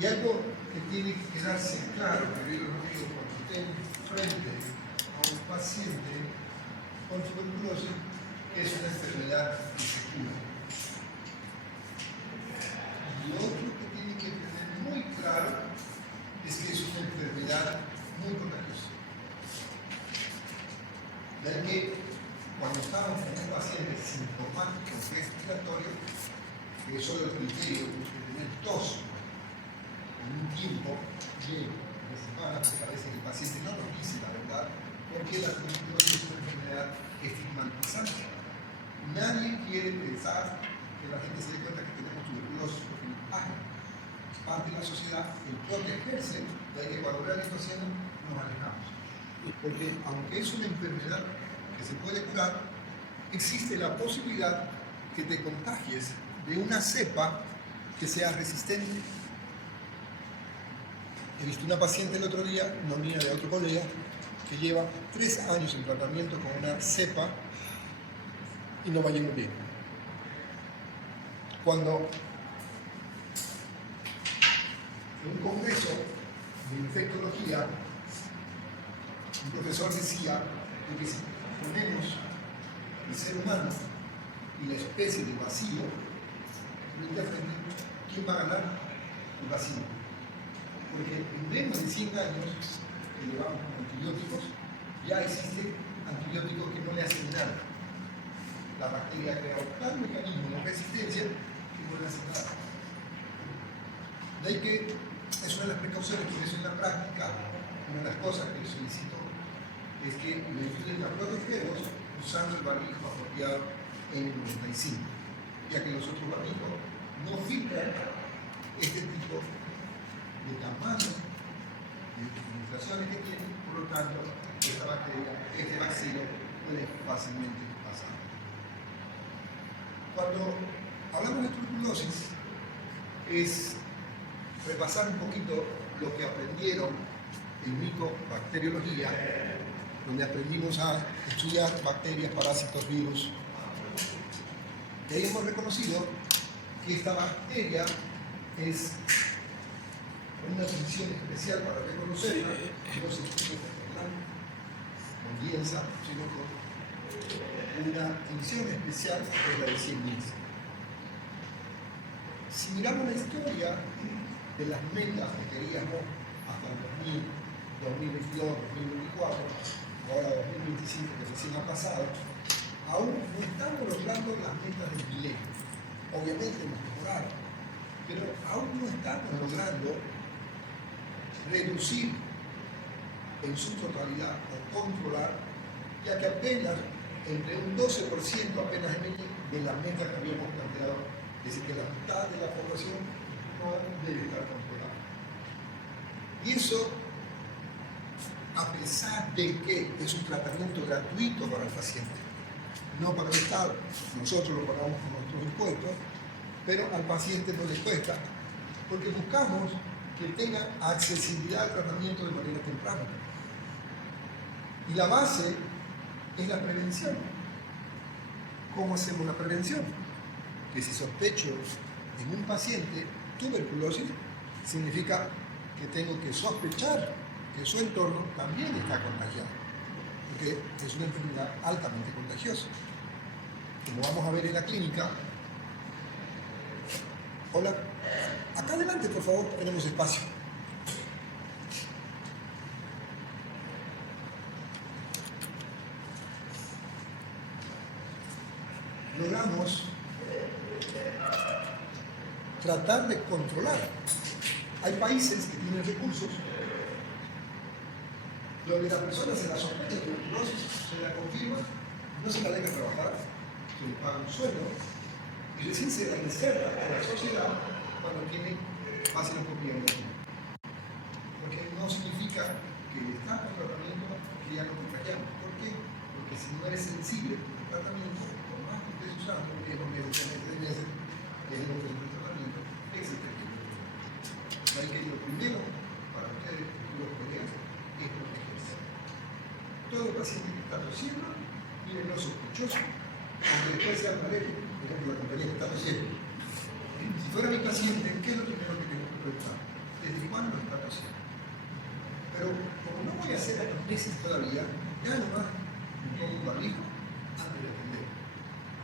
Y algo que tiene que quedarse claro, queridos amigos, cuando estén frente a un paciente con tuberculosis, es una enfermedad que se cura. Y lo otro que tiene que tener muy claro es que es una enfermedad muy contagiosa. Ya que cuando estamos con un paciente sintomático respiratorio, que es solo el criterio de tener tos en un tiempo de semanas, que parece que el paciente no lo dice la verdad, porque la tuberculosis es una enfermedad estigmatizante. Nadie quiere pensar que la gente se dé cuenta que tenemos tuberculosis porque nos pagan. Parte de la sociedad, el protegerse de que cuando vean esto haciendo, nos alejamos. Porque aunque es una enfermedad que se puede curar, existe la posibilidad que te contagies de una cepa que sea resistente. He visto una paciente el otro día, una mía de otro colega, que lleva 3 años en tratamiento con una cepa y no va yendo bien. Cuando en un congreso de infectología, un profesor decía que si ponemos el ser humano y la especie de vacío frente a frente, ¿quién va a ganar? El vacío. Porque en menos de 100 años que llevamos con antibióticos, ya existen antibióticos que no le hacen nada. La bacteria crea tal mecanismo de resistencia que no le hace nada. De ahí que es una de las precauciones que eso en la práctica, una de las cosas que solicito es que me ayuden a protegerlos usando el barbijo apropiado N95, ya que los otros barbijos no filtran este tipo de tamaño de infiltraciones que tienen, por lo tanto, esta bacteria, este bacilo puede fácilmente pasar. Cuando hablamos de tuberculosis, es repasar un poquito lo que aprendieron en micobacteriología, donde aprendimos a estudiar bacterias, parásitos, virus. Y ahí hemos reconocido que esta bacteria es una función especial para reconocerla, no se escribe con lienza, sino con una función especial que es la de 100 lienzas. Si miramos la historia de las metas que queríamos hasta el 2022, 2024, ahora 2025 que recién ha pasado, aún no estamos logrando las metas del milenio. Obviamente hemos mejorado, pero aún no estamos logrando reducir en su totalidad o controlar, ya que apenas entre un 12% apenas de la meta que habíamos planteado, es decir, que la mitad de la población no debe estar controlada. Y eso, a pesar de que es un tratamiento gratuito para el paciente, no para el Estado, nosotros lo pagamos con nuestros impuestos, pero al paciente no le cuesta, porque buscamos que tenga accesibilidad al tratamiento de manera temprana. Y la base es la prevención. ¿Cómo hacemos la prevención? Que si sospecho en un paciente tuberculosis, significa que tengo que sospechar que su entorno también está contagiado, porque es una enfermedad altamente contagiosa. Como vamos a ver en la clínica. Hola, acá adelante por favor, tenemos espacio. Logramos tratar de controlar. Hay países que tienen recursos donde la persona se la sospecha de tuberculosis, se la confirma, no se la deja trabajar, se le paga un sueldo y recién se la inserta a la sociedad cuando tiene vaciloscopía negativa. Porque no significa que estás con tratamiento que ya no contagiamos. ¿Por qué? Porque si no eres sensible al tratamiento, por más que estés usando, que es lo que es el 3 meses, que es lo que es el tratamiento, existe el riesgo. Hay que lo primero para ustedes, los colegas, es protegerse. Todo paciente que está tosiendo, miren lo sospechoso, aunque después sea alérgico, por ejemplo, la compañía que está tosiendo. Si fuera mi paciente, ¿qué es lo primero que tengo que preguntar? a los meses todavía, ya nomás un poco barrijo antes de atender.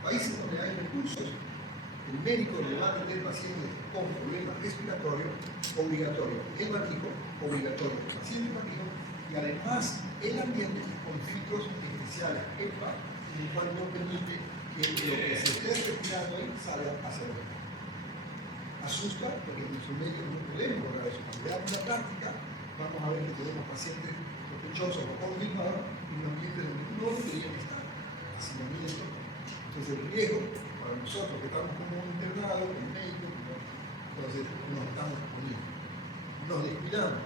Países donde hay recursos, el médico le va a atender pacientes con problemas respiratorios obligatorio, el barrijo obligatorio, el paciente barrijo, y además el ambiente con filtros especiales, EPA, en el cual no permite que lo que se esté respirando ahí salga hacia afuera. Asusta porque en nuestro medio no podemos lograr eso. Cuando veamos la práctica, vamos a ver que tenemos pacientes sospechosos o confirmados en un ambiente donde no deberían estar. Hacinamiento. Entonces el riesgo para nosotros que estamos como internados, como médicos, entonces nos estamos exponiendo. Nos descuidamos.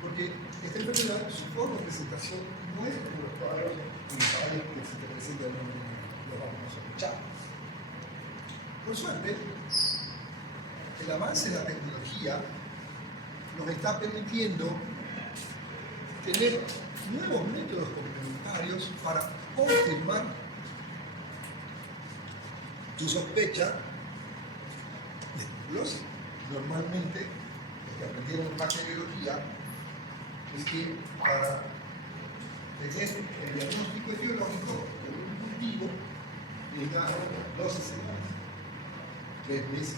Porque esta enfermedad, su forma de presentación no es como los cuadros unitarios que se te presentan los vamos a sospechar. Por suerte, el avance de la tecnología nos está permitiendo tener nuevos métodos complementarios para confirmar tu sospecha de tuberculosis. Normalmente, los que aprendieron en bacteriología es que para tener el diagnóstico etiológico de un cultivo llegaron 12 semanas, 3 meses,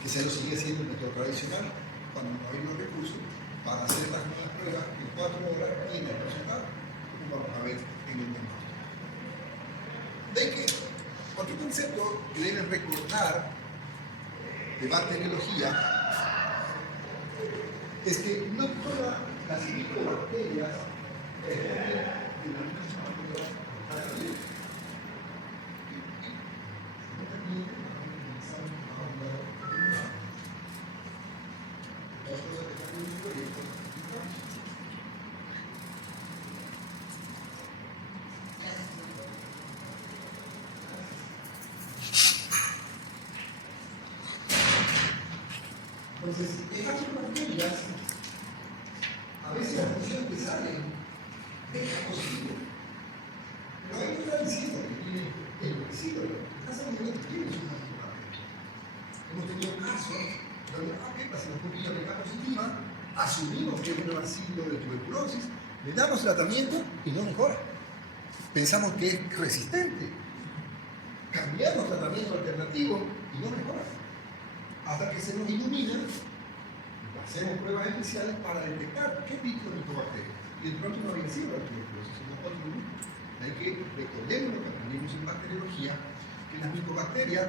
que se lo sigue haciendo el método tradicional cuando no hay los recursos para hacer las nuevas pruebas que en 4 horas tiene el resultado, como vamos a ver en el diagnóstico. De que otro concepto que deben recordar de bacteriología es que no todas las micobacterias responden de la misma manera a la vida. Entonces, estas bacterias, a veces la función que salen es posible. Pero ahí no está diciendo que tiene el vecino, está sabiendo que tiene su bacteria. Hemos tenido casos donde, ¿qué pasa? La pupila que está positiva, asumimos que es un vacilo de tuberculosis, le damos tratamiento y no mejora. Pensamos que es resistente. Cambiamos tratamiento alternativo y no mejora. Hasta que se nos ilumina, hacemos pruebas especiales para detectar qué tipo de micobacteria. Y de pronto no había sido la tuberculosis, sino otro grupo. Hay que recordemos lo que aprendimos en bacteriología, que las micobacterias,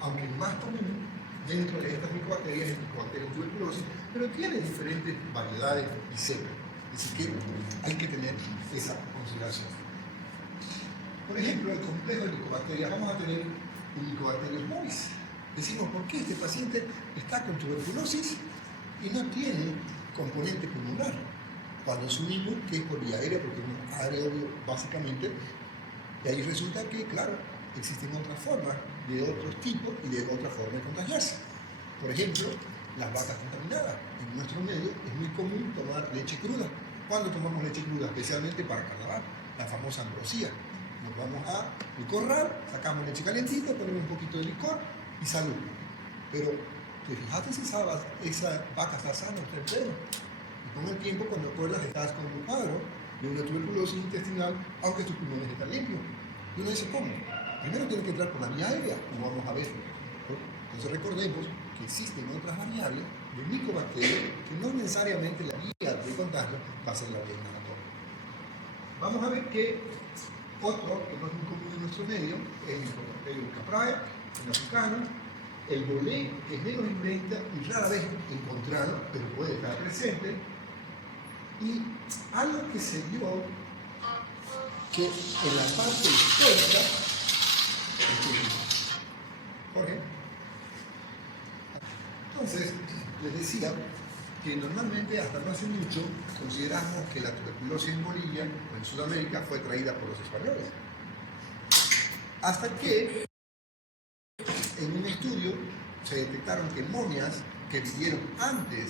aunque es más común dentro de estas micobacterias, es micobacteria tuberculosis, pero tiene diferentes variedades y cepas. Así que hay que tener esa consideración. Por ejemplo, el complejo de micobacterias, vamos a tener un Mycobacterium bovis. Decimos, ¿por qué este paciente está con tuberculosis y no tiene componente pulmonar? Cuando asumimos que es por vía aérea, porque es un aerobio básicamente, y ahí resulta que, claro, existen otras formas, de otros tipos y de otra forma de contagiarse. Por ejemplo, las vacas contaminadas. En nuestro medio es muy común tomar leche cruda. ¿Cuándo tomamos leche cruda? Especialmente para carnaval, la famosa ambrosía. Nos vamos al corral, sacamos leche calentita, ponemos un poquito de licor y salud. Pero, ¿te fijaste si esa vaca está sana o está enferma? Y con el tiempo, cuando acuerdas, estás con un cuadro de una tuberculosis intestinal, aunque tus pulmones están limpios. Y uno dice, ¿cómo? Primero tiene que entrar por la vía aérea, como vamos a ver. Entonces recordemos que existen otras variables de micobacterias que no necesariamente la vía de contagio va a ser la vía inhalatoria. Vamos a ver que otro que no es muy común en nuestro medio es el Mycobacterium caprae, el africano, el bolé, que es menos inventa y rara vez encontrado, pero puede estar presente. Y algo que se vio que en la parte histórica, Jorge, entonces les decía que normalmente hasta no hace mucho consideramos que la tuberculosis en Bolivia o en Sudamérica fue traída por los españoles. Hasta que en un estudio se detectaron que momias que vivieron antes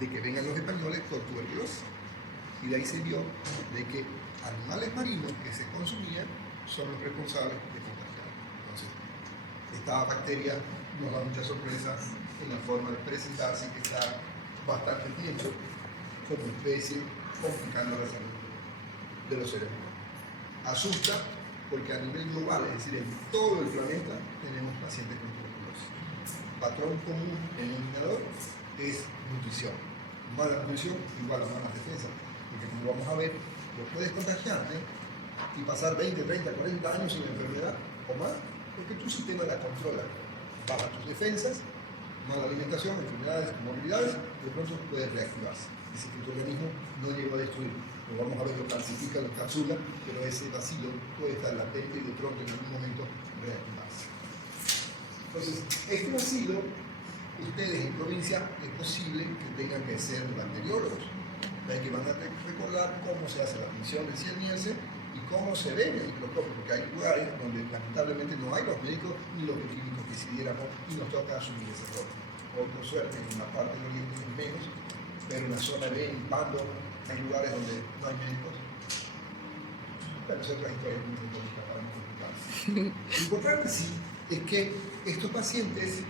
de que vengan los españoles con tuberculosis. Y de ahí se vio de que animales marinos que se consumían son los responsables de contagiar. Entonces, esta bacteria nos da mucha sorpresa en la forma de presentarse, que está bastante tiempo como especie complicando la salud de los seres humanos. Asusta porque a nivel global, es decir, en todo el planeta, tenemos pacientes con tuberculosis. Patrón común denominador es nutrición. Mala nutrición igual a malas defensas, porque como vamos a ver, lo puedes contagiarte y pasar 20, 30, 40 años sin enfermedad o más, porque tu sistema la controla. Baja tus defensas, mala alimentación, enfermedades, comorbilidades, de pronto puedes reactivarse. Es decir, que tu organismo no llegó a destruir. Lo vamos a ver, lo calcifica, lo encapsula, pero ese vacío puede estar latente y de pronto en algún momento reactivarse. Entonces, este vacío, ustedes en provincia es posible que tengan que ser bacteriólogos. Hay que van a recordar cómo se hace la función del cianiense y cómo se ve el microscopio, porque hay lugares donde lamentablemente no hay los médicos ni los químicos que decidiéramos y nos toca asumir ese rol. O por suerte, en una parte del oriente es menos, pero en la zona B, en Pando, hay lugares donde no hay médicos. Pero es otra historia muy científica para no complicarse. Lo importante sí es que estos pacientes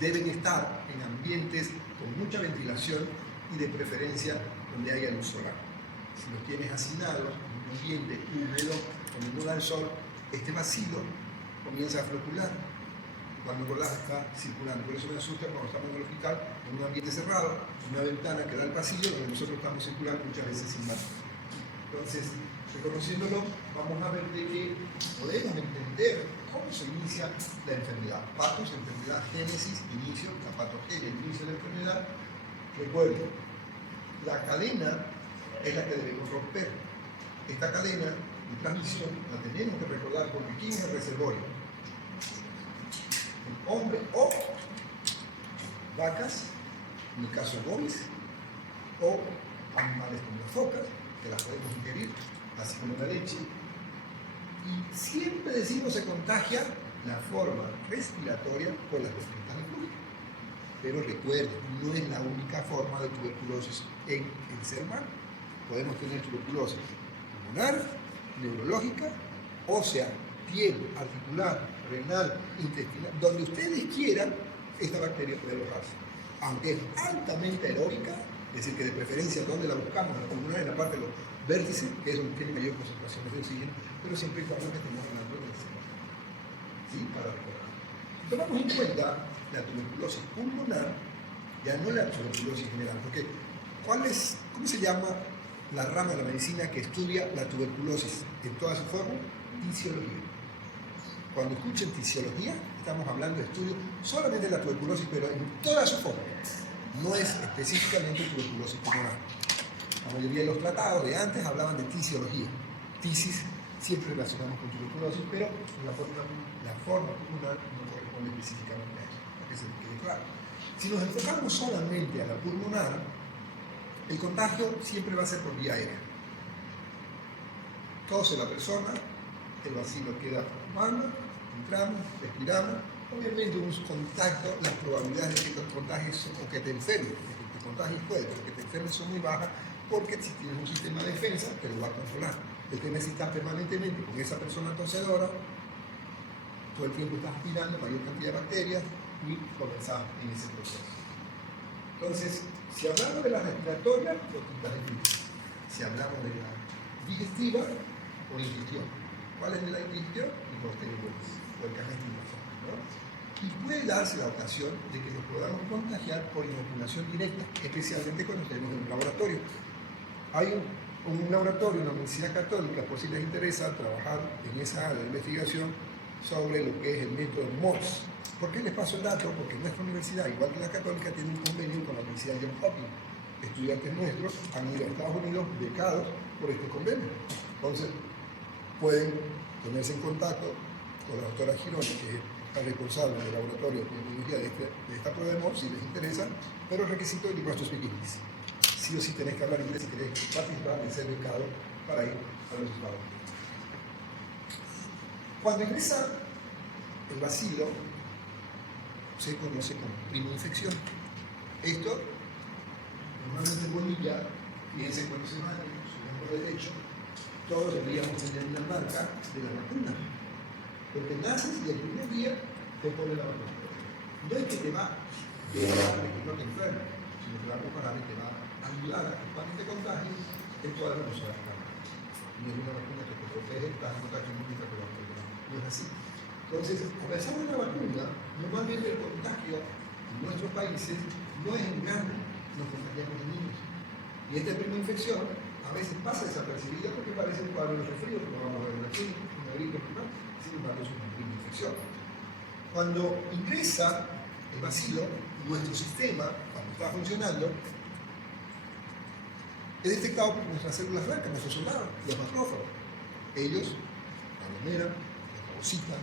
deben estar en ambientes con mucha ventilación y de preferencia donde haya luz solar. Si los tienes hacinados en un ambiente húmedo, donde no da el sol, este vacío comienza a flocular cuando el golazo está circulando. Por eso me asusta cuando estamos en el hospital, en un ambiente cerrado, una ventana que da al pasillo, donde nosotros estamos circulando muchas veces sin más. Entonces, reconociéndolo, vamos a ver de que podemos entender cómo se inicia la enfermedad. Patos, enfermedad, génesis, inicio, la patogenia, el inicio de la enfermedad. Recuerden, la cadena es la que debemos romper. Esta cadena de transmisión la tenemos que recordar porque ¿quién es el reservorio? El hombre o vacas, en el caso bovis, o animales como las focas, que las podemos ingerir, así como la leche. Y siempre decimos se contagia la forma respiratoria por las vesículas públicas. Pero recuerden, no es la única forma de tuberculosis en el ser humano. Podemos tener tuberculosis pulmonar, neurológica, ósea, piel, articular, renal, intestinal, donde ustedes quieran, esta bacteria puede alojarse. Aunque es altamente aeróbica, es decir, que de preferencia donde la buscamos, en la pulmonar, en la parte de los vértices, que es donde tiene mayor concentración de oxígeno, pero siempre y cuando estemos hablando del ser. ¿Sí? Para recordar. Si tomamos en cuenta la tuberculosis pulmonar, ya no la tuberculosis general, porque ¿cómo se llama la rama de la medicina que estudia la tuberculosis en toda su forma? Tisiología. Cuando escuchen tisiología, estamos hablando de estudios solamente de la tuberculosis, pero en toda su forma. No es específicamente tuberculosis pulmonar. La mayoría de los tratados de antes hablaban de tisiología. Tisis siempre relacionamos con tuberculosis, pero la forma pulmonar no corresponde específicamente a eso, para que se quede claro. Si nos enfocamos solamente a la pulmonar, el contagio siempre va a ser por vía aérea. Tose la persona, el vacío queda formando, entramos, respiramos. Obviamente un contacto, las probabilidades de que te contagies o que te enfermes, de que te contagies puede, pero que te enfermes son muy bajas porque si tienes un sistema de defensa te lo va a controlar. El que necesitas permanentemente con esa persona tosedora, todo el tiempo estás aspirando mayor cantidad de bacterias y comenzás en ese proceso. Entonces, si hablamos de la respiratoria, gotitas de flujo. Si hablamos de la digestiva, por ingestión. ¿Cuál es de la ingestión? Hipocterigosis, o el ¿no? Y puede darse la ocasión de que nos podamos contagiar por inoculación directa, especialmente cuando estemos en un laboratorio. Hay un laboratorio en la Universidad Católica, por si les interesa trabajar en esa área de investigación sobre lo que es el método Morse. ¿Por qué les paso el dato? Porque nuestra universidad, igual que la Católica, tiene un convenio con la Universidad de Johns Hopkins. Estudiantes nuestros han ido a Estados Unidos becados por este convenio. Entonces, pueden ponerse en contacto con la doctora Gironi, que es la responsable del laboratorio de tecnología de esta prueba de Morse, si les interesa, pero el requisito es to speak English. Sí o sí tenés que hablar inglés si querés participar en ser becado para ir a los Estados Unidos. Cuando ingresa el bacilo, se conoce como prima infección. Esto, normalmente en Bolivia, fíjense cuando se van en su lado derecho, todos deberíamos tener una marca de la vacuna. Porque naces y el primer día te pone la vacuna. No es que te va a preparar de que no te enfermes, sino que te va a preparar y te va a ayudar a que cuando te contagies, esto algo no se va a escapar. no es una vacuna que te protege, estás en contacto inmune con la enfermedad. No es así. Entonces, a pesar de la vacuna, normalmente el contagio en nuestros países no es en grandes, nos contagiamos en niños. Y esta primera infección a veces pasa desapercibida porque parece un cuadro de resfrío, como vamos a ver aquí, una gripe primaria, sin embargo es una primera infección. Cuando ingresa el bacilo, nuestro sistema, cuando está funcionando, es detectado por nuestras células blancas, nuestros soldados, los macrófagos. Ellos la aglomeran, la fagocitan,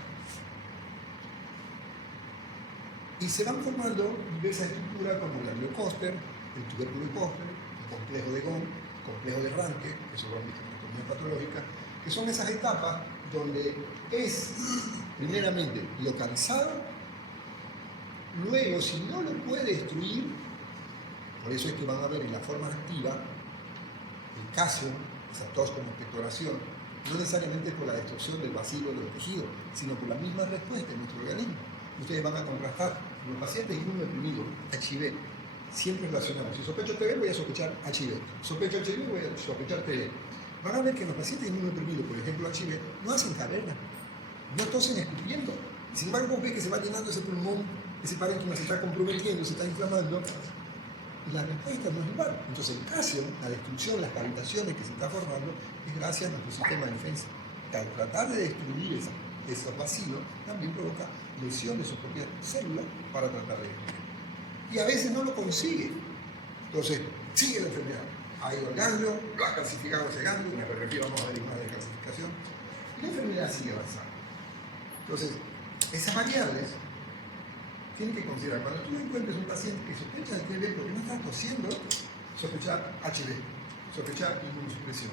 y se van formando diversas estructuras como el ganglio-Koster, el tubérculo de Koster, el complejo de Gom, el complejo de Ranke, que son las anatomía patológica, que son esas etapas donde es primeramente localizado, luego si no lo puede destruir, por eso es que van a ver en la forma activa el casio, esa tos como expectoración, no necesariamente por la destrucción del bacilo de los tejidos, sino por la misma respuesta de nuestro organismo. Ustedes van a contrastar los pacientes inmunodeprimidos, HIV, siempre relacionamos. Si sospecho TB, voy a sospechar HIV. Sospecho HIV, voy a sospechar TB. Van a ver que los pacientes inmunodeprimidos, por ejemplo HIV, no hacen carrera, no tosen escupiendo. Sin embargo, vos ves que se va llenando ese pulmón, ese parénquima se está comprometiendo, se está inflamando, y la respuesta no es igual. Entonces el calcio, la destrucción, las cavitaciones que se está formando, es gracias a nuestro sistema de defensa. Que al tratar de destruir esos bacilos, también provoca lesión de sus propias células para tratar de destruir. Y a veces no lo consigue. Entonces, sigue la enfermedad. Ha ido al ganglio, lo ha calcificado ese ganglio, en la radiografía vamos a ver imágenes de calcificación, y la enfermedad sigue avanzando. Entonces, esas variables tienen que considerar. Cuando tú encuentres un paciente que sospecha de TB porque no está tosiendo, sospechar HIV, sospechar inmunosupresión.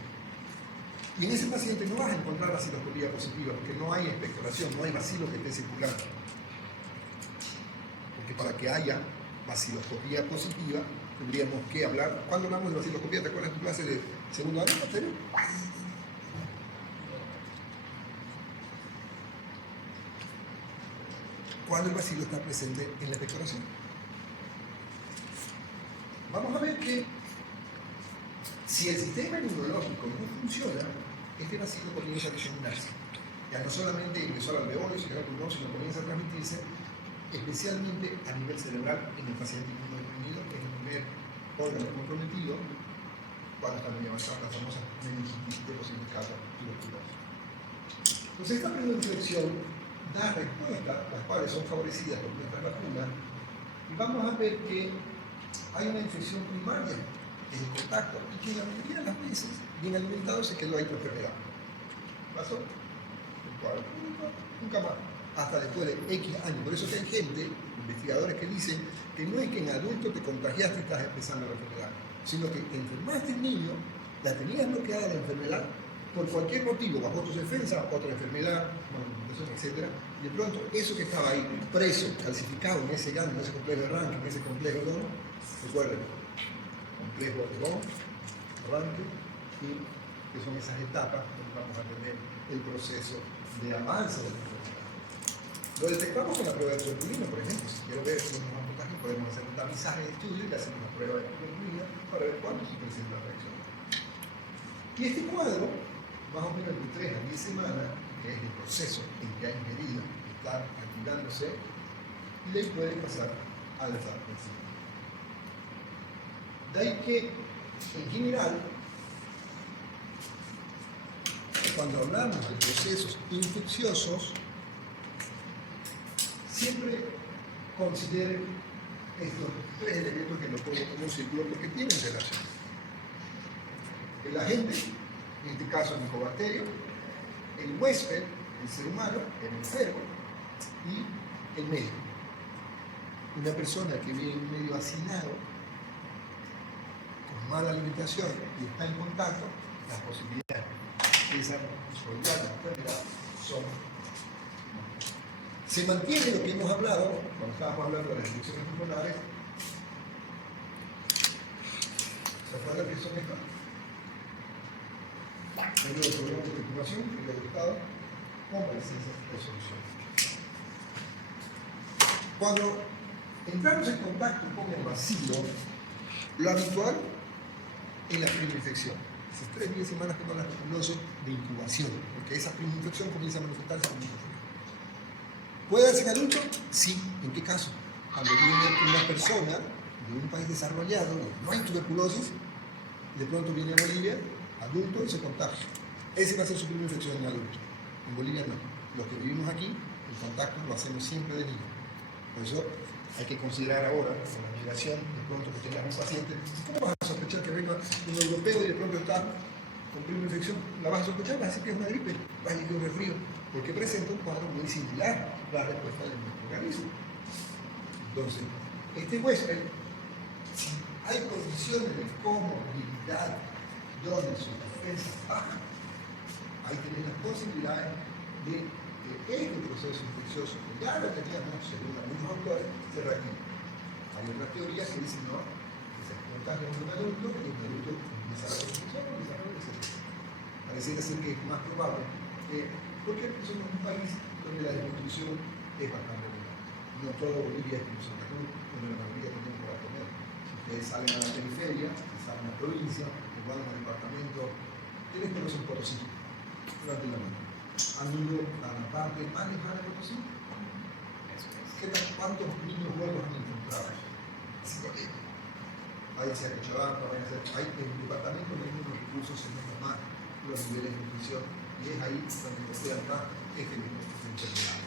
Y en ese paciente no vas a encontrar baciloscopía positiva porque no hay expectoración, no hay bacilo que esté circulando. Porque para que haya baciloscopía positiva, tendríamos que hablar. ¿Cuándo hablamos de baciloscopía? ¿Te acuerdas de tu clase de segundo año? Cuando el bacilo está presente en la expectoración. Vamos a ver que si el sistema inmunológico no funciona, este bacilo comienza a diseminarse. Ya no solamente ingresó al alveolo, sino al pulmón, sino comienza a transmitirse, especialmente a nivel cerebral en el paciente inmunodeprimido, que es el primer órgano comprometido cuando está muy avanzada, la famosa meningitis de posibles casos tuberculosos. Entonces, esta primera inflexión da respuestas, las cuales son favorecidas por nuestras vacunas, y vamos a ver que hay una infección primaria en el contacto y que la mayoría de las veces, bien alimentado, se quedó ahí tu enfermedad. ¿Pasó? El cuadro clínico, nunca más, hasta después de X años. Por eso que hay gente, investigadores, que dicen que no es que en adulto te contagiaste y estás empezando la enfermedad, sino que te enfermaste en niño, la tenías bloqueada la enfermedad, por cualquier motivo, bajo tus defensas, otra enfermedad, etc. Y de pronto, eso que estaba ahí, preso, calcificado en ese ganglio, en ese complejo de Ranke, en ese complejo de Gom, recuerden, complejo de Gom, Ranke, y que son esas etapas donde vamos a tener el proceso de avance de la enfermedad. Lo detectamos con la prueba de tuberculina, por ejemplo. Si quiero ver si nos contagio, podemos hacer un tamizaje de estudio y le hacemos una prueba de tuberculina para ver cuándo se presenta la reacción. Y este cuadro, más o menos de 3 a 10 semanas, que es el proceso en que ha ingerido, está activándose, le puede pasar a la fase. De ahí que, en general, cuando hablamos de procesos infecciosos, siempre consideren estos 3 elementos que lo pongo como un círculo porque tienen relación. El agente, en este caso el micobacterio, el huésped, el ser humano, el enfermo, y el medio. Una persona que vive en un medio hacinado, con mala alimentación y está en contacto, las posibilidades de esa posibilidad de enfermedad son. Se mantiene lo que hemos hablado, cuando estábamos hablando de las infecciones pulmonares. ¿Se acuerdan que son estas? Periodo de problemas de circulación, periodo de estado, convalecencia de solución. Cuando entramos en contacto con el bacilo, lo habitual es la primera infección. esas 3 10 semanas que van a tuberculosis de incubación, porque esa primera infección comienza a manifestarse en niños. ¿Puede darse en adultos? Sí. ¿En qué caso? Cuando viene una persona de un país desarrollado, donde no hay tuberculosis, de pronto viene a Bolivia, adulto, y se contagia. Ese va a ser su primera infección en adulto. En Bolivia no. Los que vivimos aquí, el contacto lo hacemos siempre de niño. Por eso hay que considerar ahora, con la migración, de pronto que tengas un paciente, ¿cómo vas a sospechar que venga un europeo y de pronto está con primera infección? ¿La vas a sospechar? Vas a decir que es una gripe, vas a decir que es un resfrío, porque presenta un cuadro muy similar a la respuesta de nuestro organismo. Entonces, este huésped, si hay condiciones de comorbilidad donde sus defensas bajan, ahí tenés las posibilidades de que este proceso infeccioso, que ya lo teníamos según algunos autores, se reactive. Hay otras teorías que dicen no, que se contagia en un adulto y el adulto comienza a desarrollar, etc. Parece ser que es más probable, porque somos un país donde la distribución es bastante buena. No todo Bolivia es como Santa Cruz, donde la mayoría tenemos para comer. Si ustedes salen a la periferia, si salen a la provincia, o van al departamento, tienes que conocer Potosí durante la noche. Han ido a la parte más lejana de Potosí. ¿Cuántos niños huevos han encontrado? Váyanse a Cochabamba, hay en el departamento no hay unos recursos en más los niveles de nutrición, y es ahí donde se puede entrar este tipo de enfermedades.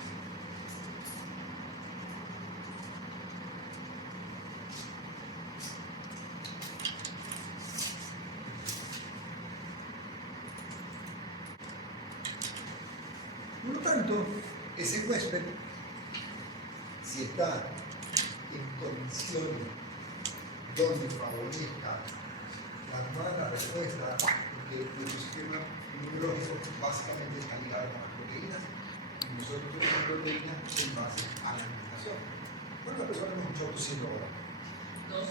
Por lo tanto, ese huésped, si está en condiciones donde favorezca la mala respuesta, porque nuestro sistema inmunológico básicamente está ligado a las proteínas, y nosotros tenemos proteínas en base a la alimentación. ¿Cuántas personas hemos escuchado tosiendo ahora? Dos.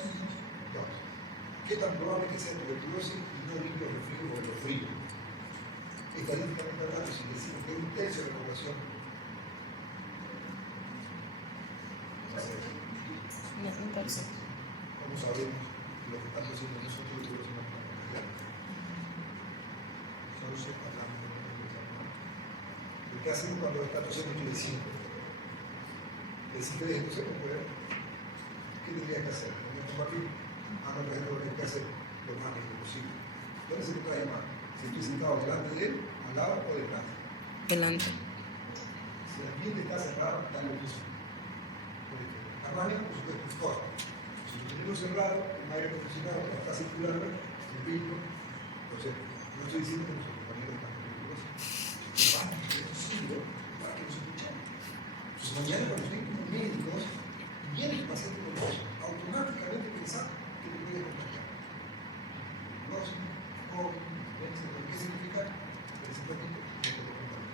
¿Qué tan probable que sea tuberculosis y no limpio el frío o el frío? Estadísticamente hablando, si decimos que un tercio de la población un tercio. ¿Cómo sabemos lo que están haciendo nosotros y los demás? Solo se hablamos de lo que hacemos cuando está tosiendo quiere decir. Decirle de no puede. ¿Qué tendría que hacer? ¿Cómo combatir? No, por ejemplo, lo que hay que hacer lo más rápido posible. ¿Dónde se te trae más? Si estoy sentado delante de él, al lado o detrás. Delante. Si el ambiente está cerrado, está lo mismo. Armani, por supuesto, es corto. Si lo tenemos cerrado, un aire acondicionado está circulando, el ritmo. Entonces, no estoy diciendo que nuestros compañeros están peligrosos. Pero vamos, esto sirve para que nos escuchemos. Entonces, mañana cuando estén como médicos, viene el paciente con vos, automáticamente pensar que te puede contagiar. ¿Qué significa? Principalmente que te lo contagia.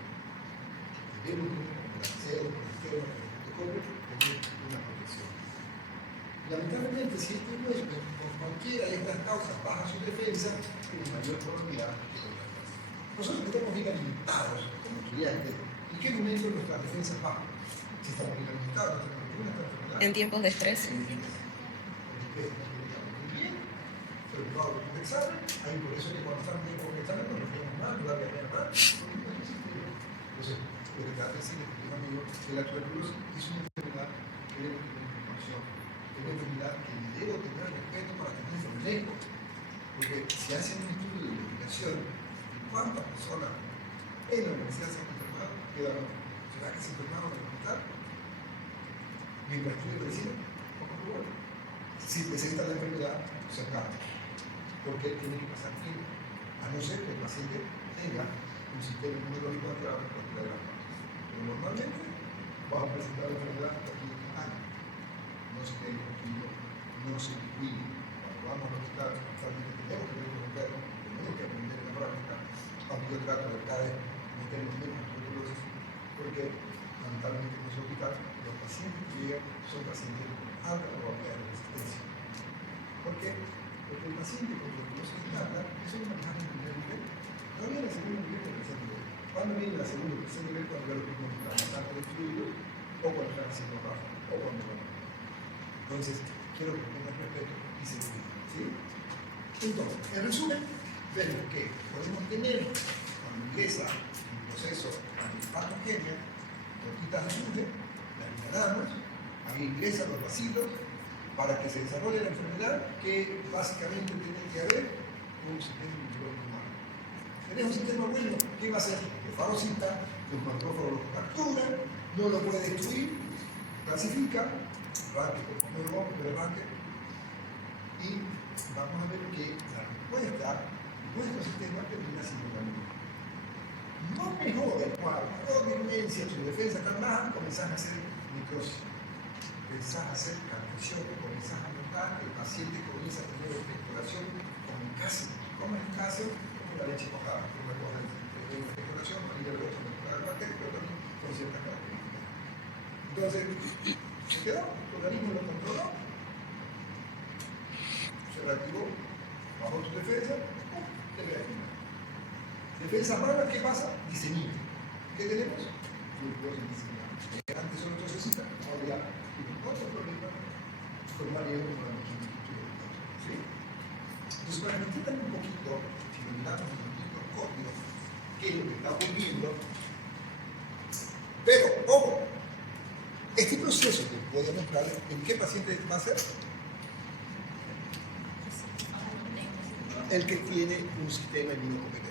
Debemos tener como la cero, el sistema, el protocolo, tener una protección. Lamentablemente, si este huésped, por cualquiera de estas causas, baja su defensa, tiene mayor probabilidad de contagiarse. Nosotros estamos bien alimentados como estudiantes. ¿En qué momento nuestras defensas bajan? Si estamos bien alimentados, no tenemos ninguna enfermedad. En tiempos de estrés. Preocupados por un examen, ahí por eso que cuando están bien con el examen nos referimos mal, no la referimos mal. Entonces, lo que trata de decir es que, amigo, que la tuberculosis es una enfermedad que debo tener información, es una enfermedad que debo tener respeto para tener el manejo. Porque si hacen un estudio de investigación de cuántas personas en la universidad se han enfermado, quedan, ¿será que se enfermaron en el hospital? Mientras estudio medicina, poco probable. Si presenta la enfermedad, se acaba. Porque tiene que pasar tiempo, a no ser que el paciente tenga un sistema inmunológico alterado en cualquiera de las partes. Pero normalmente vas a presentar la enfermedad aquí en años. No se quede tranquilo, no se cuide. Cuando vamos al hospital, tenemos que ver con un perro, tenemos que aprender en la práctica, aunque yo trato de cada vez meternos menos tuberculosis, porque lamentablemente en nuestro hospital los pacientes que llegan son pacientes con alta probabilidad de resistencia. ¿Por qué? Porque el paciente con tuberculosis estándar es un manejaje en primer nivel. No viene el segundo nivel o el tercer nivel. ¿Cuándo viene la segunda o el tercer nivel? Cuando ya los mismos están matando el fluido, o cuando están haciendo baja, o cuando van. Entonces, quiero que tengan respeto y se cuiden. ¿Sí? Entonces, en resumen, enfermos que podemos tener cuando ingresa un proceso de patogenia, gotitas de sangre, las inhalamos, ahí ingresan los bacilos para que se desarrolle la enfermedad, que básicamente tiene que haber un sistema inmunológico humano. Tenemos un sistema bueno, ¿qué va a hacer? Lo fagocita, los macrófagos lo capturan, no lo puede destruir, clasifica, arranque por nuevo, arranque, y vamos a ver que la respuesta de nuestro sistema termina siendo la misma. No mejora el cuadro, no disminuye su defensa tan baja, comenzás a hacer necrosis, comenzás a hacer carnación, comenzás a notar que el paciente comienza a tener expectoración como en caso, como la leche mojada, una cosa de expectoración, a nivel de otro mejorada bacteria, pero también con ciertas características. Entonces, se quedó, el organismo lo controló, se reactivó, bajó tu defensa, te reactivó. Defensa mala, ¿qué pasa? Diseñina. ¿Qué tenemos? Glucosa diseñada. Antes solo se necesita, ahora ya tiene otro problema con varios ¿sí? Entonces, para que entiendan un poquito, si lo miramos en el microscopio, qué es lo que está ocurriendo, pero, ojo, este proceso que voy a mostrar, ¿en qué paciente va a ser? El que tiene un sistema inmunocompetente.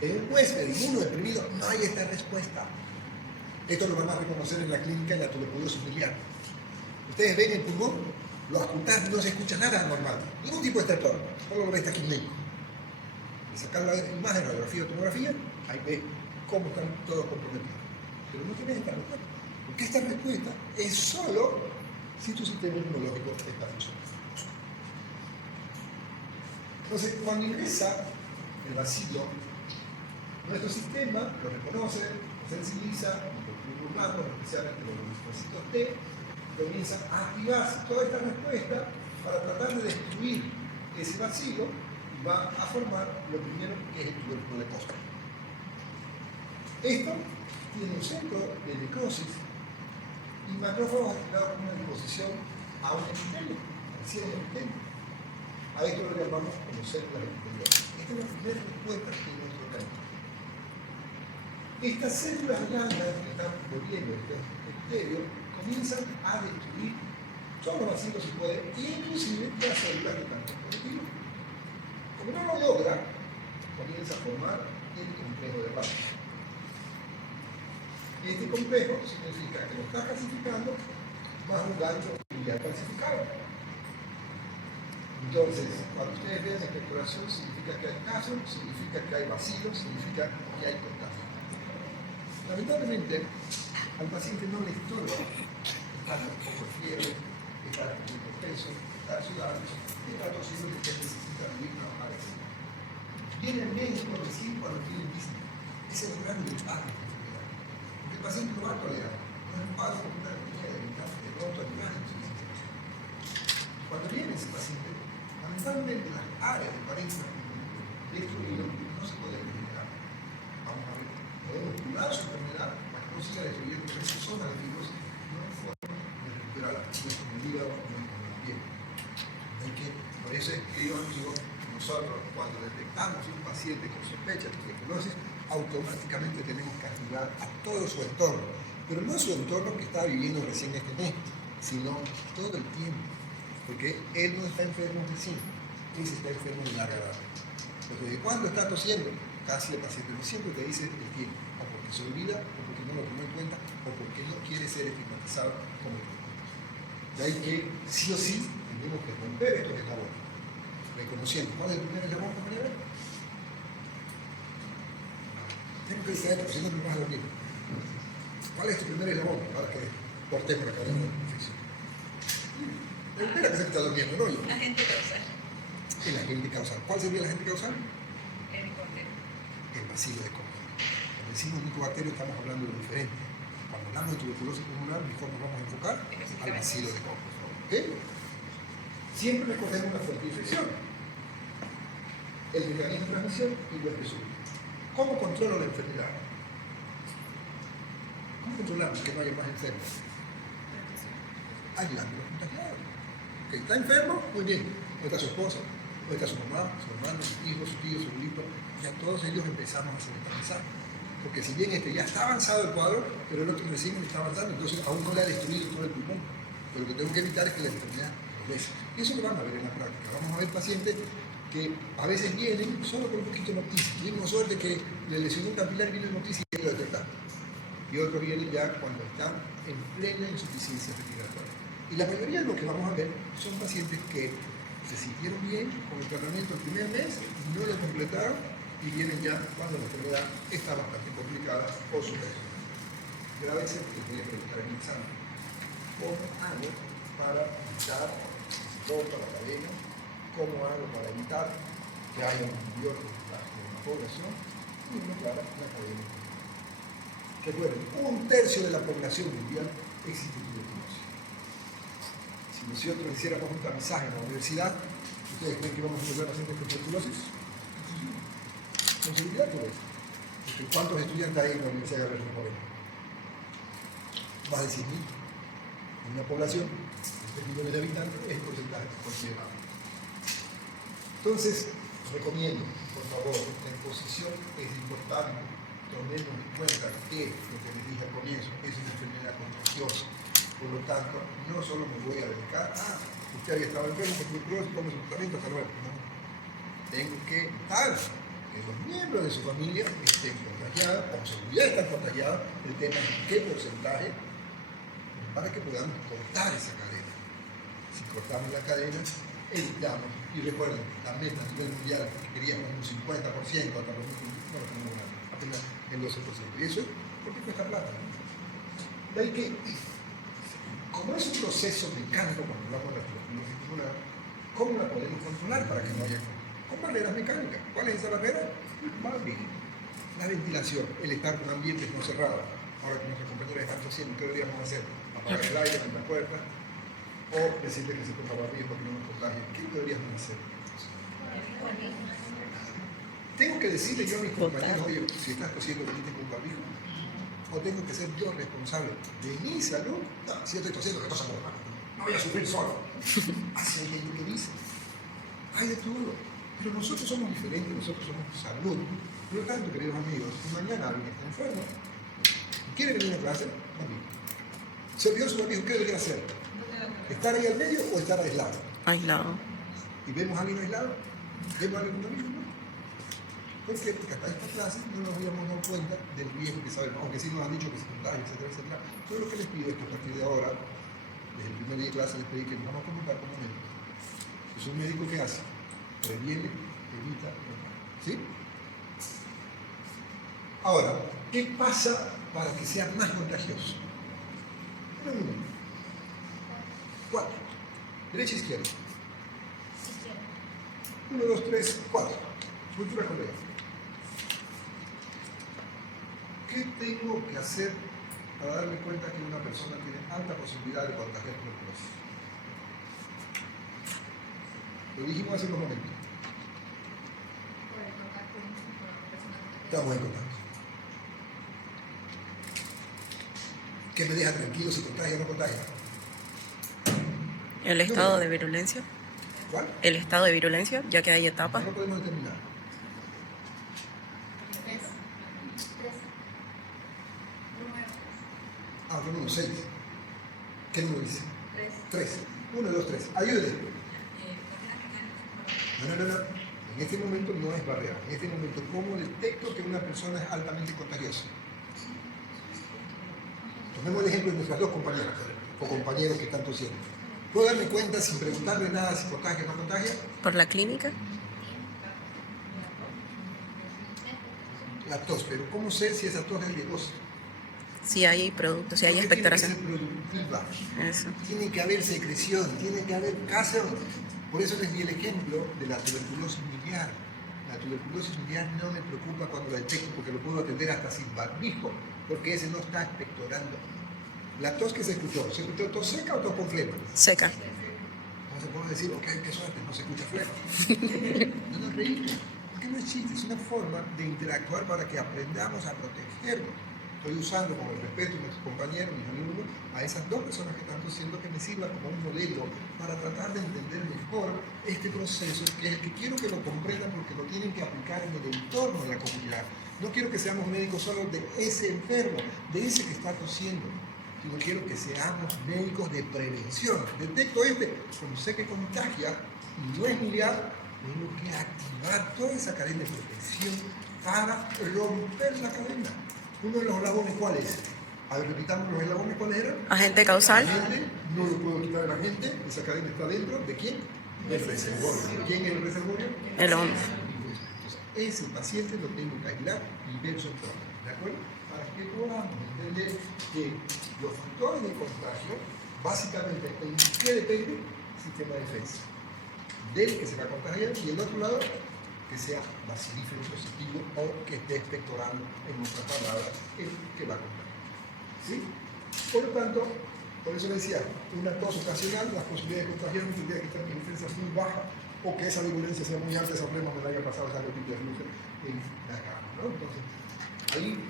En un huésped inmunodeprimido no hay esta respuesta. Esto lo van a reconocer en la clínica de la tuberculosis biliar. Ustedes ven el pulmón, lo auscultan, no se escucha nada normal, ningún tipo de estertor, solo lo ve aquí en médico. Le sacan la imagen, radiografía o tomografía, ahí ve cómo están todos comprometidos. Pero no tienes esta respuesta, porque esta respuesta es solo si tu sistema inmunológico está funcionando. Entonces, cuando ingresa el bacilo, nuestro sistema lo reconoce, lo sensibiliza, los blancos, especialmente los linfocitos T, comienzan a activarse toda esta respuesta para tratar de destruir ese bacilo y va a formar lo primero que es el tubérculo de Koch. Esto tiene un centro de necrosis y macrófagos activados con una disposición a un epitelio, al cielo del epitelio. A esto lo llamamos como células epiteliales. Esta es la primera respuesta que tiene nuestro organismo. Estas células blandas que están volviendo este epitelio comienzan a destruir todos los bacilos si puede, e inclusive las células que están comprometidas. Como no lo logra, comienza a formar el complejo de Barber. Este complejo significa que lo está clasificando más un gancho ya clasificado. Entonces, cuando ustedes vean expectoración, significa que hay caso, significa que hay vacilos, significa que hay contagio. Lamentablemente, al paciente no le estorba estar un poco de fiebre, estar con peso, estar sudando, estar tosiendo que necesita vivir trabajar así. Viene el médico recién cuando tiene visita. Ese es el gran impacto. Porque el paciente no va a tolerar. No es un padre con una línea de mitad de pronto animal. Cuando viene ese paciente, lamentablemente las áreas de pareja destruidas no se pueden recuperar. Vamos a ver, podemos curar su enfermedad, para que no siga destruyendo esa zona de fibrosis, no hay forma de recuperarla, no es con el hígado, no es con la piel. Por eso es que yo digo, nosotros cuando detectamos un paciente con sospecha de tuberculosis, automáticamente tenemos que activar a todo su entorno, pero no su entorno que está viviendo recién este mes, sino todo el tiempo. Porque él no está enfermo recién, él está enfermo de larga data. Porque de cuando está tosiendo, casi el paciente no siempre te dice el tiempo, o porque se olvida, o porque no lo tomó en cuenta, o porque no quiere ser estigmatizado como el. De ahí que sí o sí tenemos que romper estos eslabones, reconociendo cuál es el primer eslabón, compañero. Tengo que decir, porque si no me vas a dormir. ¿Cuál es tu primer eslabón? Para que cortemos la cadena de infección. Espera que se está durmiendo, ¿no? La gente causal. El agente causal. ¿Cuál sería el agente causal? El cordero. El bacilo de Koch. Cuando decimos micobacterio estamos hablando de lo diferente. Cuando hablamos de tuberculosis pulmonar, mejor nos vamos a enfocar al bacilo de Koch. ¿Ok? Siempre recordemos la fuente de infección. El mecanismo de transmisión y el resúmenes. ¿Cómo controlo la enfermedad? ¿Cómo controlamos que no haya más enfermos? Ayudando a los contagiados. ¿Está enfermo? Muy bien. ¿No está su esposa? ¿Dónde está su mamá, su hermano, su hijo, su tío, su abuelito? Ya todos ellos empezamos a seleccionar. Porque si bien ya está avanzado el cuadro, pero el otro recién está avanzando, entonces aún no le ha destruido todo el pulmón. Pero lo que tengo que evitar es que la enfermedad progrese. Y eso lo van a ver en la práctica. Vamos a ver pacientes que a veces vienen solo con un poquito de noticia. Tienen suerte que le lesionó un capilar y viene noticia y lo detectamos. Y otros vienen ya cuando están en plena insuficiencia respiratoria. Y la mayoría de los que vamos a ver son pacientes que se sintieron bien con el tratamiento el primer mes, no lo completaron y vienen ya cuando la enfermedad está bastante complicada o superior. Pero a veces les voy a preguntar en el examen, ¿cómo hago para evitar que se corta la cadena? ¿Cómo hago para evitar que haya un mayor contagio en la población? Y uno, claro, la cadena. Recuerden, 1/3 de la población mundial existe tuberculosis. Si nosotros hiciéramos un tamizaje en la universidad, ¿ustedes creen que vamos a encontrar pacientes con tuberculosis? Con seguridad que lo es. ¿Cuántos estudiantes hay en la Universidad de Gabriel Moreno? Más de 100.000. En una población de 3 millones de habitantes es el porcentaje considerable. Entonces, recomiendo, por favor, la exposición es importante. Tomemos en cuenta que lo que les dije al comienzo es una enfermedad contagiosa. Por lo tanto, no solo me voy a dedicar a usted había estado enfermo con tuberculosis, tome su tratamiento, hasta luego. No. Tengo que evitar que los miembros de su familia estén contagiados, o su ya están contagiados, el tema es en qué porcentaje, para que podamos cortar esa cadena. Si cortamos la cadena, evitamos, y recuerden, la meta a nivel mundial que queríamos un 50% hasta los no lo tenemos nada, apenas el 12%. Y eso porque cuesta plata. De ahí que, como es un proceso mecánico cuando hablamos de la tuberculosis pulmonar, ¿cómo la podemos controlar para que no haya? Con barreras mecánicas. ¿Cuál es esa barrera? La ventilación, el estar con ambientes no cerrados. Ahora que nuestros compañeros están tosiendo, ¿qué deberíamos hacer? Apagar el aire en la puerta o decirle que se ponga barbijo para que no nos contagien. ¿Qué deberíamos hacer? ¿Tengo que decirle yo a mis compañeros, oye, si estás tosiendo, venite con un barbijo? ¿O tengo que ser yo responsable de mi salud? No, si yo estoy tosiendo, ¿qué pasa con la mano? No voy a sufrir solo. Así hay gente que dice. Hay de todo. Pero nosotros somos diferentes, nosotros somos salud. Por lo tanto, queridos amigos, si mañana alguien está enfermo y quiere venir a clase, barbijo. Se olvidó su barbijo, ¿qué debería hacer? ¿Estar ahí al medio o estar aislado? Aislado. ¿Y vemos a alguien aislado? ¿Vemos a alguien con barbijo? No. ¿Por qué? Porque hasta esta clase no nos habíamos dado cuenta del riesgo que sabemos, aunque sí nos han dicho que se contagia, etcétera, etcétera. Todo lo que les pido es que a partir de ahora, desde el primer día de clase, les pedí que nos vamos a comunicar como médicos. Es un médico que hace, previene, evita, ¿sí? Ahora, ¿qué pasa para que sea más contagioso? 1, 4. Derecha, izquierda. 1, 2, 3, 4. Cultura colega. ¿Qué tengo que hacer para darme cuenta que una persona tiene alta posibilidad de contagiar tuberculosis? Lo dijimos hace unos momentos. Estamos en contacto. ¿Qué me deja tranquilo si contagia o no contagia? El estado de virulencia. ¿Cuál? El estado de virulencia, ya que hay etapas. No lo podemos determinar. Ah, otro número, 6. ¿Qué número dice? 3. 1, 2, 3. Ayúdenme. No. En este momento no es barrera. En este momento, ¿cómo detecto que una persona es altamente contagiosa? Tomemos el ejemplo de nuestras dos compañeras o compañeros que están tosiendo. ¿Puedo darme cuenta sin preguntarle nada si contagia o no contagia? Por la clínica. La tos, pero ¿cómo sé si esa tos es riesgosa? Si hay productos, si hay Porque expectoración. tiene que ser productiva. Eso. Tiene que haber secreción, tiene que haber caso. Por eso les di el ejemplo de la tuberculosis miliar. La tuberculosis miliar no me preocupa cuando la detecto porque lo puedo atender hasta sin barbijo, porque ese no está expectorando. La tos que se escuchó tos seca o tos con flema? Seca. Entonces puedo decir, ok, qué suerte, no se escucha flema. No nos reímos, porque no es chiste, es una forma de interactuar para que aprendamos a protegernos. Estoy usando con el respeto de mis compañeros, mis alumnos, a esas dos personas que están diciendo que me sirvan como un modelo para tratar de entender mejor este proceso, que es el que quiero que lo comprendan porque lo tienen que aplicar en el entorno de la comunidad. No quiero que seamos médicos solo de ese enfermo, de ese que está tosiendo, sino quiero que seamos médicos de prevención. Detecto cuando sé que contagia y no es miliar, tengo que activar toda esa cadena de protección para romper la cadena. Uno de los eslabones, ¿cuál es? A ver, repitamos los eslabones, ¿cuáles eran? Agente causal. Agente, no lo puedo quitar de la gente, esa cadena está dentro, ¿de quién? Del reservorio. ¿Quién es el reservorio? El hombre. Entonces, ese paciente lo tengo que aislar y ver su entorno, ¿de acuerdo? Para que podamos entender que los factores de contagio, básicamente, ¿en qué depende? El sistema de defensa. Del que se va a contagiar y el otro lado, que sea bacilífero positivo o que esté expectorando, en otras palabras, el que va a contagiar. ¿Sí? Por lo tanto, por eso le decía, una tos ocasional, las posibilidades de contagiarme tendría que estar mi defensa muy baja o que esa virulencia sea muy alta, esa problema me la haya pasado esa hepatitis en la cama, ¿no? Entonces, ahí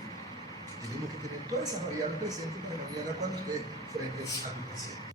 tenemos que tener todas esas variables presentes para mañana cuando esté frente a tu paciente.